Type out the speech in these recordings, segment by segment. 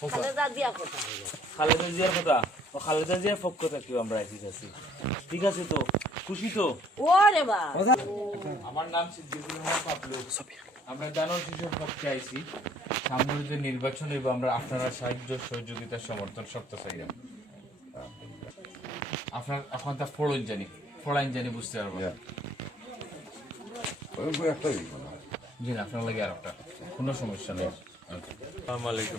খালেদা কথা। খালেদা জিয়ার কথা? ও খালেদা জিয়ার পক্ষ থেকেও আমরা ঠিক আছি। ঠিক আছে তো? খুশি তো? ওরে বা। আমার নাম সিদ্দিকুর রহমান পাবলু। আমরা দানব শিশুর পক্ষে আইছি। সামনে যে নির্বাচন হইব আমরা আপনারা সাহায্য সহযোগিতা সমর্থন সপ্তাহ চাইলাম আপনার এখন তা ফোড়ন জানি। ফোড়াইন জানি বুঝতে পারব। জি না আপনার লাগে আর একটা কোনো সমস্যা নেই। আসসালামু আলাইকুম।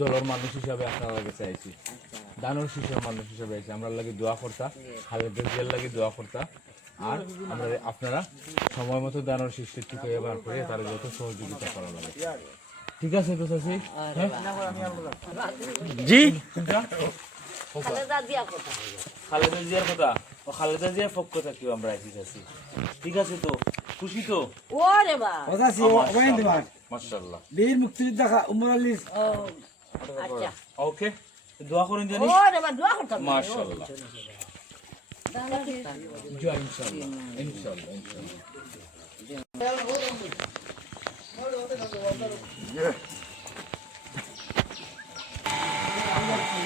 দলের মানুষ হিসাবে আপনার লাগে চাইছি। দানোর শিশুর মানুষ হিসাবে আইছি আমরা লাগে দোয়া করতা, খালেদা জিয়ার লাগে দোয়া করতা। আর আমরা আপনারা সময় মতো দানোর শিশুর টিকে বার করে তার যত সহযোগিতা করা লাগে। ঠিক আছে তো চাচি? হ্যাঁ? জি? খালেদা জিয়ার কথা। ও খালেদা জিয়ার পক্ষ থেকেও আমরা ঠিক ঠিক আছে তো? খুশি তো? ওরে বা। ওদাসি ওবাইন দিবার মাশাআল্লাহ। বীর মুক্তিযোদ্ধা উমর আলী। আচ্ছা। ওকে দোয়া করেন জানি ওরে বাবা দোয়া করতাম মাশাআল্লাহ। জয় ইনশাআল্লাহ ইনশাআল্লাহ ইনশাআল্লাহ নানি বল দাদা দাদা আপনি একটু আগে আপনার লাগে একটা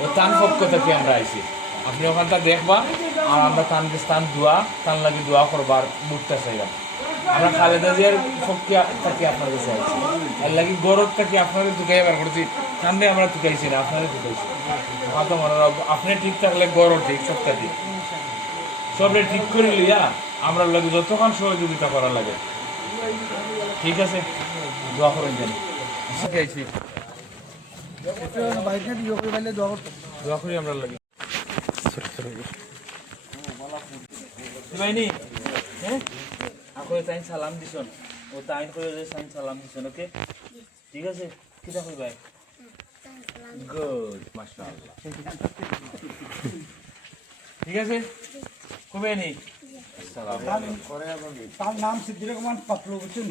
ও টান পক্ষ থেকে আমরা আইছি? আপনি ওখানটা দেখবা, আর আমরা টানকে স্থান দোয়া টান লাগে দোয়া করবার বুটটা চাইলাম আমরা খালেদা জিয়ার পক্ষে থাকি আপনার কাছে আইছি। আর লাগি গরব থাকি আপনাদের টুকাই বার করছি। কান্দে আমরা টুকাইছি না আপনাদের টুকাইছি হয়তো মনে রাখব আপনি ঠিক থাকলে গরব ঠিক, সবটা ঠিক। সবটা ঠিক করে লিয়া আমরা লাগে যতক্ষণ সহযোগিতা করা লাগে। ঠিক আছে? দোয়া করেন জানি শিখাইছি দোয়া করি আমরা লাগে হ্যাঁ আপনি তাই সালাম দিছন ও তাই সালাম দিছন ওকে ঠিক আছে কিটা ভাই গুড মাশাআল্লাহ ঠিক আছে কবে নি তার নাম সিদ্দির রহমান পাতলু বুঝছেন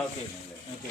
ওকে ওকে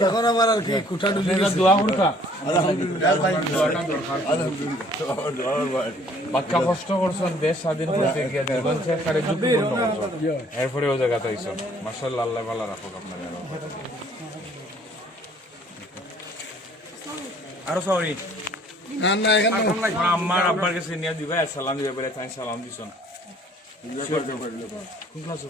এখন আমার আর কি কুঠা ডুবে দোয়া করতা বাচ্চা কষ্ট করছেন দেশ স্বাধীন করতে গিয়ে জীবন শেখারে ঝুঁকিপূর্ণ এরপরে ও জায়গাতে আইসন মাসাল্লাহ আল্লাহ ভালো রাখুক আপনার আরও সরি না না এখানে আমার আব্বার কাছে নিয়ে দিবা সালাম দিবে বলে তাই সালাম দিছন। কোন ক্লাস